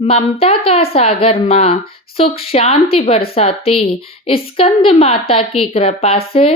ममता का सागर माँ सुख शांति बरसाती, स्कंद माता की कृपा से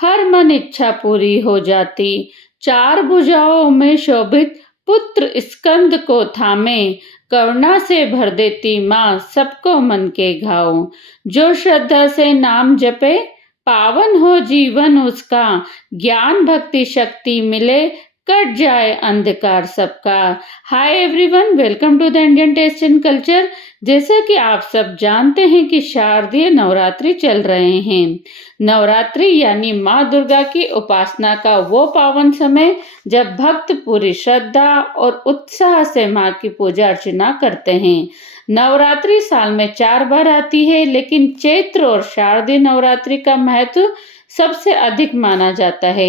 हर मन इच्छा पूरी हो जाती। चार भुजाओं में शोभित पुत्र स्कंद को थामे, करुणा से भर देती माँ सबको मन के घाव। जो श्रद्धा से नाम जपे पावन हो जीवन उसका, ज्ञान भक्ति शक्ति मिले कट जाए अंधकार सबका। Hi everyone, welcome to the Indian taste and culture. जैसा कि आप सब जानते हैं कि शारदीय नवरात्रि चल रहे हैं। नवरात्रि यानी माँ दुर्गा की उपासना का वो पावन समय जब भक्त पूरी श्रद्धा और उत्साह से माँ की पूजा अर्चना करते हैं। नवरात्रि साल में 4 बार आती है, लेकिन चैत्र और शारदीय नवरात्रि का महत्व सबसे अधिक माना जाता है।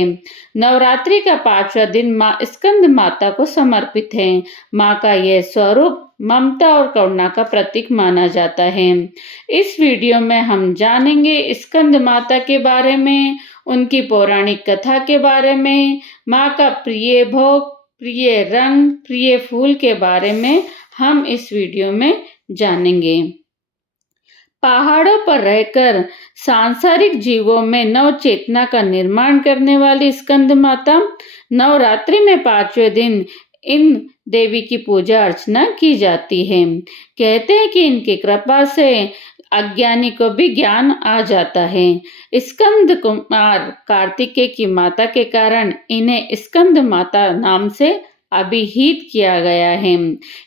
नवरात्रि का 5वां दिन माँ स्कंद माता को समर्पित है। माँ का यह स्वरूप ममता और करुणा का प्रतीक माना जाता है। इस वीडियो में हम जानेंगे स्कंद माता के बारे में, उनकी पौराणिक कथा के बारे में, माँ का प्रिय भोग, प्रिय रंग, प्रिय फूल के बारे में हम इस वीडियो में जानेंगे। पहाड़ों पर रहकर सांसारिक जीवों में नव चेतना का निर्माण करने वाली स्कंद माता नवरात्रि में 5वें दिन इन देवी की पूजा अर्चना की जाती है। कहते हैं कि इनकी कृपा से अज्ञानी को भी ज्ञान आ जाता है। स्कंद कुमार कार्तिकेय की माता के कारण इन्हें स्कंद माता नाम से अभिहित किया गया है।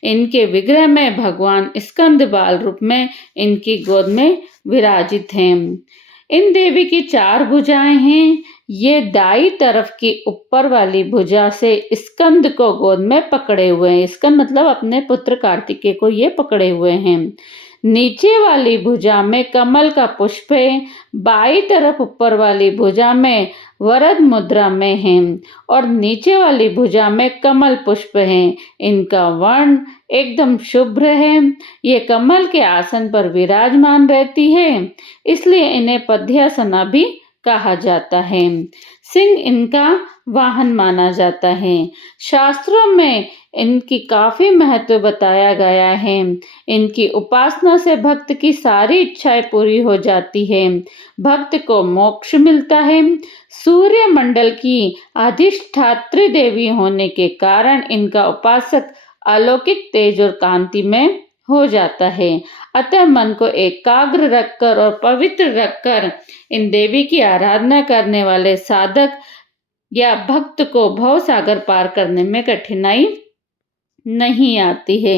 इनके विग्रह में भगवान स्कंद बाल रूप में इनकी गोद में विराजित हैं। इन देवी की 4 भुजाएं हैं। ये दाई तरफ की ऊपर वाली भुजा से स्कंद को गोद में पकड़े हुए हैं। स्कंद मतलब अपने पुत्र कार्तिकेय को ये पकड़े हुए हैं। नीचे वाली भुजा में कमल का पुष्प है। बाई तरफ ऊपर वाली भुजा में वरद मुद्रा में है और नीचे वाली भुजा में कमल पुष्प है। इनका वर्ण एकदम शुभ्र है। ये कमल के आसन पर विराजमान रहती है, इसलिए इन्हें पद्यासना भी कहा जाता है। सिंह इनका वाहन माना जाता है। शास्त्रों में इनकी काफी महत्व बताया गया है। इनकी उपासना से भक्त की सारी इच्छाएं पूरी हो जाती है, भक्त को मोक्ष मिलता है। सूर्य मंडल की अधिष्ठात्री देवी होने के कारण इनका उपासक अलौकिक तेज और कांति में हो जाता है। अतः मन को एकाग्र रखकर और पवित्र रखकर इन देवी की आराधना करने वाले साधक या भक्त को भव सागर पार करने में कठिनाई नहीं आती है।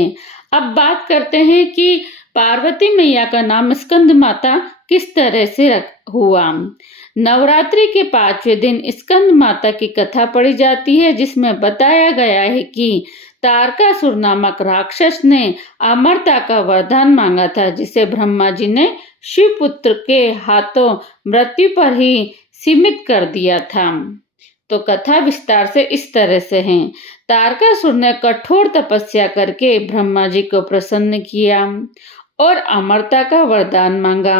अब बात करते हैं कि पार्वती मैया का नाम स्कंद माता किस तरह से हुआ। नवरात्रि के 5वें दिन स्कंद माता की कथा पढ़ी जाती है, जिसमें बताया गया है कि तारकासुर नामक राक्षस ने अमरता का वरदान मांगा था, जिसे ब्रह्मा जी ने शिवपुत्र के हाथों मृत्यु पर ही सीमित कर दिया था। तो कथा विस्तार से इस तरह से है। तारकासुर ने कठोर तपस्या करके ब्रह्मा जी को प्रसन्न किया और अमरता का वरदान मांगा।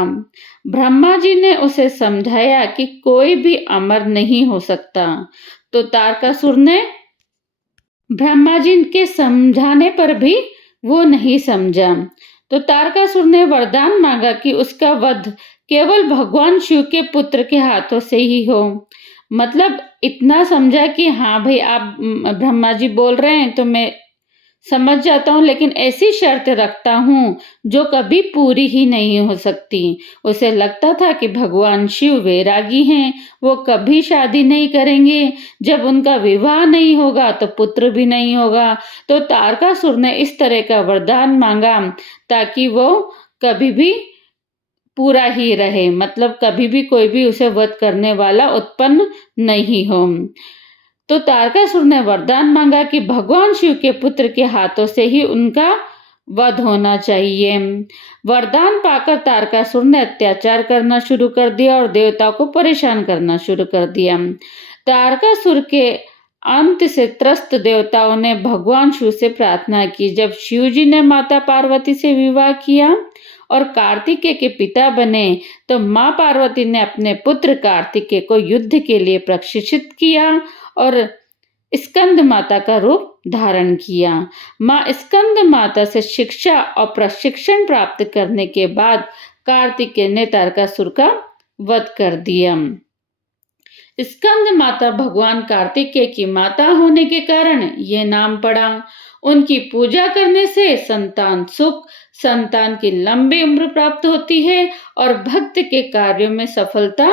ब्रह्मा जी ने उसे समझाया कि कोई भी अमर नहीं हो सकता, तो तारकासुर ने ब्रह्मा जी के समझाने पर भी वो नहीं समझा। तो तारकासुर ने वरदान मांगा कि उसका वध केवल भगवान शिव के पुत्र के हाथों से ही हो। मतलब इतना समझा कि हाँ भाई, आप ब्रह्मा जी बोल रहे हैं तो मैं समझ जाता हूँ, लेकिन ऐसी शर्त रखता हूँ जो कभी पूरी ही नहीं हो सकती। उसे लगता था कि भगवान शिव वैरागी हैं, वो कभी शादी नहीं करेंगे। जब उनका विवाह नहीं होगा तो पुत्र भी नहीं होगा। तो तारकासुर ने इस तरह का वरदान मांगा ताकि वो कभी भी पूरा ही रहे, मतलब कभी भी कोई भी उसे वध करने वाला उत्पन्न नहीं हो। तो तारकासुर ने वरदान मांगा कि भगवान शिव के पुत्र के हाथों से ही उनका वध होना चाहिए। वरदान पाकर तारकासुर ने अत्याचार करना शुरू कर दिया और देवताओं को परेशान करना शुरू कर दिया। तारकासुर के अंत से त्रस्त देवताओं ने भगवान शिव से प्रार्थना की। जब शिव जी ने माता पार्वती से विवाह किया और कार्तिकेय के पिता बने, तो माँ पार्वती ने अपने पुत्र कार्तिकेय को युद्ध के लिए प्रशिक्षित किया और स्कंद माता का रूप धारण किया। माँ स्कंद माता से शिक्षा और प्रशिक्षण प्राप्त करने के बाद कार्तिकेय ने तारकासुर का वध कर दिया। स्कंद माता भगवान कार्तिकेय की माता होने के कारण ये नाम पड़ा। उनकी पूजा करने से संतान सुख, संतान की लंबी उम्र प्राप्त होती है और भक्त के कार्यों में सफलता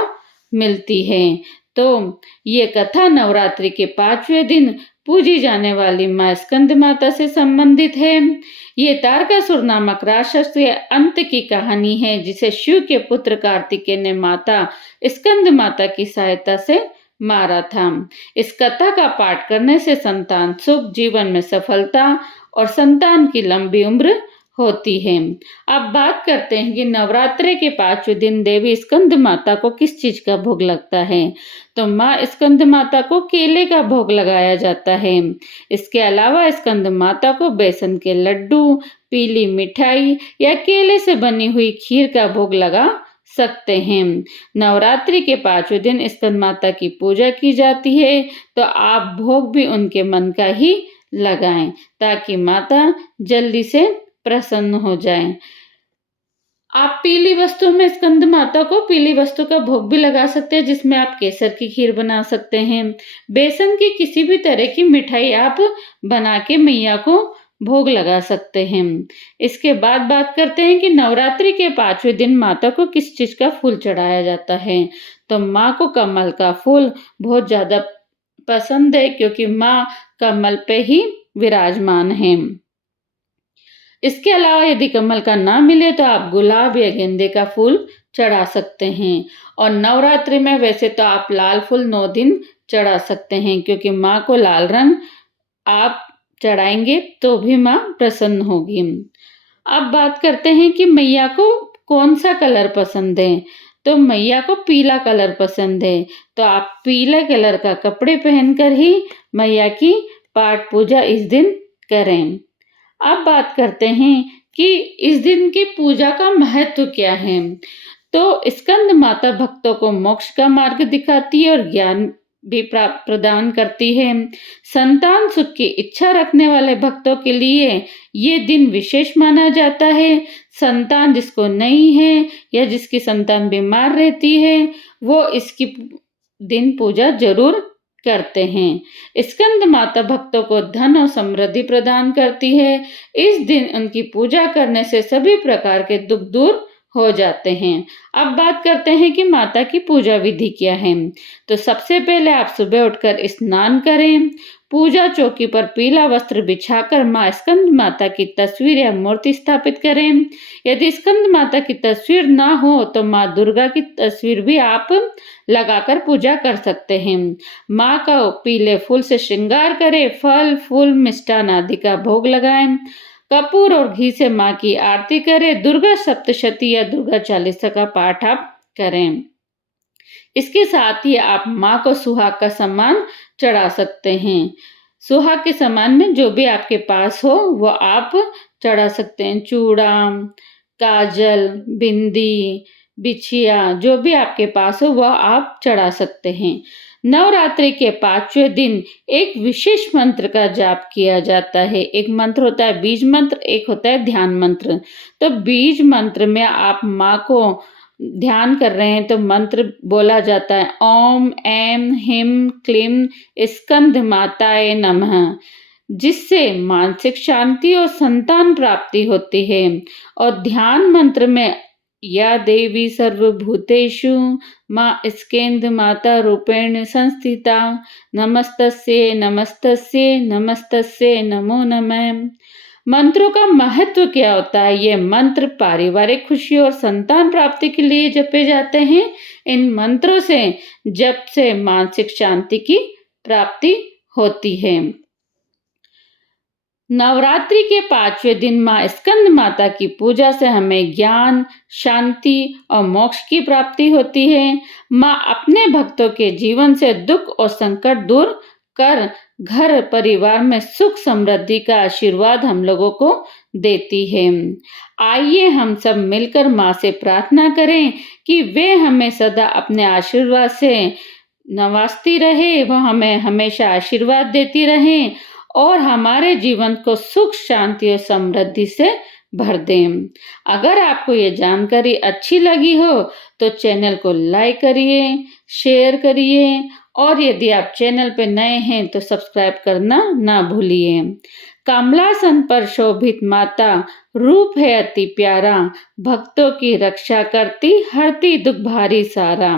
मिलती है। तो ये कथा नवरात्रि के 5वें दिन पूजी जाने वाली माँ स्कंद माता से संबंधित है। ये तारकासुर नामक राक्षस के अंत की कहानी है, जिसे शिव के पुत्र कार्तिकेय ने माता स्कंद माता की सहायता से मारा था। इस कथा का पाठ करने से संतान सुख, जीवन में सफलता और संतान की लंबी उम्र होती है। अब बात करते हैं कि नवरात्रि के 5वें दिन देवी स्कंद माता को किस चीज का भोग लगता है। तो माँ स्कंद माता को केले का भोग लगाया जाता है। इसके अलावा स्कंद माता को बेसन के लड्डू, पीली मिठाई या केले से बनी हुई खीर का भोग लगा सकते हैं। नवरात्रि के 5वें दिन स्कंद माता की पूजा की जाती है, तो आप भोग भी उनके मन का ही लगाएं ताकि माता जल्दी से प्रसन्न हो जाए। आप पीली वस्तु में स्कंद माता को पीली वस्तु का भोग भी लगा सकते हैं, जिसमें आप केसर की खीर बना सकते हैं। बेसन की किसी भी तरह की मिठाई आप बना के मैया को भोग लगा सकते हैं। इसके बाद बात करते हैं कि नवरात्रि के 5वें दिन माता को किस चीज का फूल चढ़ाया जाता है। तो माँ को कमल का फूल बहुत ज्यादा पसंद है, क्योंकि माँ कमल पे ही विराजमान है। इसके अलावा यदि कमल का ना मिले तो आप गुलाब या गेंदे का फूल चढ़ा सकते हैं। और नवरात्रि में वैसे तो आप लाल फूल 9 दिन चढ़ा सकते हैं, क्योंकि माँ को लाल रंग आप चढ़ाएंगे तो भी माँ प्रसन्न होगी। अब बात करते हैं कि मैया को कौन सा कलर पसंद है। तो मैया को पीला कलर पसंद है, तो आप पीले कलर का कपड़े पहनकर ही मैया की पाठ पूजा इस दिन करें। अब बात करते हैं कि इस दिन की पूजा का महत्व क्या है। तो स्कंद माता भक्तों को मोक्ष का मार्ग दिखाती है और ज्ञान भी प्रदान करती है। संतान सुख की इच्छा रखने वाले भक्तों के लिए ये दिन विशेष माना जाता है। संतान जिसको नहीं है या जिसकी संतान बीमार रहती है, वो इसकी दिन पूजा जरूर करते हैं। स्कंद माता भक्तों को धन और समृद्धि प्रदान करती है। इस दिन उनकी पूजा करने से सभी प्रकार के दुख दूर हो जाते हैं। अब बात करते हैं कि माता की पूजा विधि क्या है। तो सबसे पहले आप सुबह उठकर स्नान करें। पूजा चौकी पर पीला वस्त्र बिछाकर माँ स्कंद माता की तस्वीर या मूर्ति स्थापित करें। यदि स्कंद माता की तस्वीर ना हो तो माँ दुर्गा की तस्वीर भी आप लगाकर पूजा कर सकते हैं। माँ का पीले फूल से श्रृंगार करें। फल, फूल, मिष्ठान आदि का भोग लगाएं। कपूर और घी से माँ की आरती करें। दुर्गा सप्तशती या दुर्गा चालीसा का पाठ आप करें। इसके साथ ही आप माँ को सुहाग का सामान चढ़ा सकते हैं। सुहाग के सामान में जो भी आपके पास हो वो आप चढ़ा सकते हैं। चूड़ा, काजल, बिंदी, बिछिया, जो भी आपके पास हो वह आप चढ़ा सकते हैं। नवरात्रि के 5वें दिन एक विशेष मंत्र का जाप किया जाता है। एक मंत्र होता है बीज मंत्र, एक होता है ध्यान मंत्र। तो बीज मंत्र में आप माँ को ध्यान कर रहे हैं तो मंत्र बोला जाता है ओम ऐं ह्रीं क्लीं स्कंद माताय नमः, जिससे मानसिक शांति और संतान प्राप्ति होती है। और ध्यान मंत्र में या देवी सर्वभूतेषु माँ स्कंद माता रूपेण संस्थिता नमस्तस्यै नमस्तस्यै नमस्तस्यै नमो नमः। मंत्रों का महत्व क्या होता है। ये मंत्र पारिवारिक खुशी और संतान प्राप्ति के लिए जपे जाते हैं। इन मंत्रों से जप से मानसिक शांति की प्राप्ति होती है। नवरात्रि के 5वें दिन माँ स्कंद माता की पूजा से हमें ज्ञान, शांति और मोक्ष की प्राप्ति होती है। माँ अपने भक्तों के जीवन से दुख और संकट दूर कर घर परिवार में सुख समृद्धि का आशीर्वाद हम लोगों को देती है। आइए हम सब मिलकर माँ से प्रार्थना करें कि वे हमें सदा अपने आशीर्वाद से नवाजती रहे, वह हमें हमेशा आशीर्वाद देती रहें और हमारे जीवन को सुख, शांति और समृद्धि से भर दें। अगर आपको ये जानकारी अच्छी लगी हो तो चैनल को लाइक करिए, शेयर करिए और यदि आप चैनल पे नए हैं तो सब्सक्राइब करना ना भूलिए। कमलासन पर शोभित माता, रूप है अति प्यारा, भक्तों की रक्षा करती, हरती दुख भारी सारा।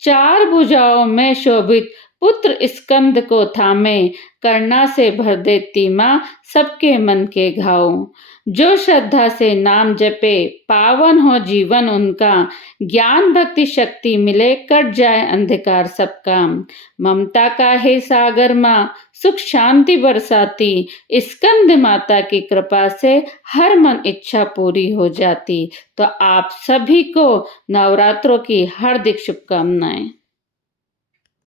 चार भुजाओं में शोभित पुत्र स्कंद को थामे, करुणा से भर देती माँ सबके मन के घाव। जो श्रद्धा से नाम जपे, पावन हो जीवन उनका, ज्ञान भक्ति शक्ति मिले, कट जाए अंधकार सबका। ममता का है सागर माँ, सुख शांति बरसाती, स्कंद माता की कृपा से हर मन इच्छा पूरी हो जाती। तो आप सभी को नवरात्रों की हार्दिक शुभकामनाएं।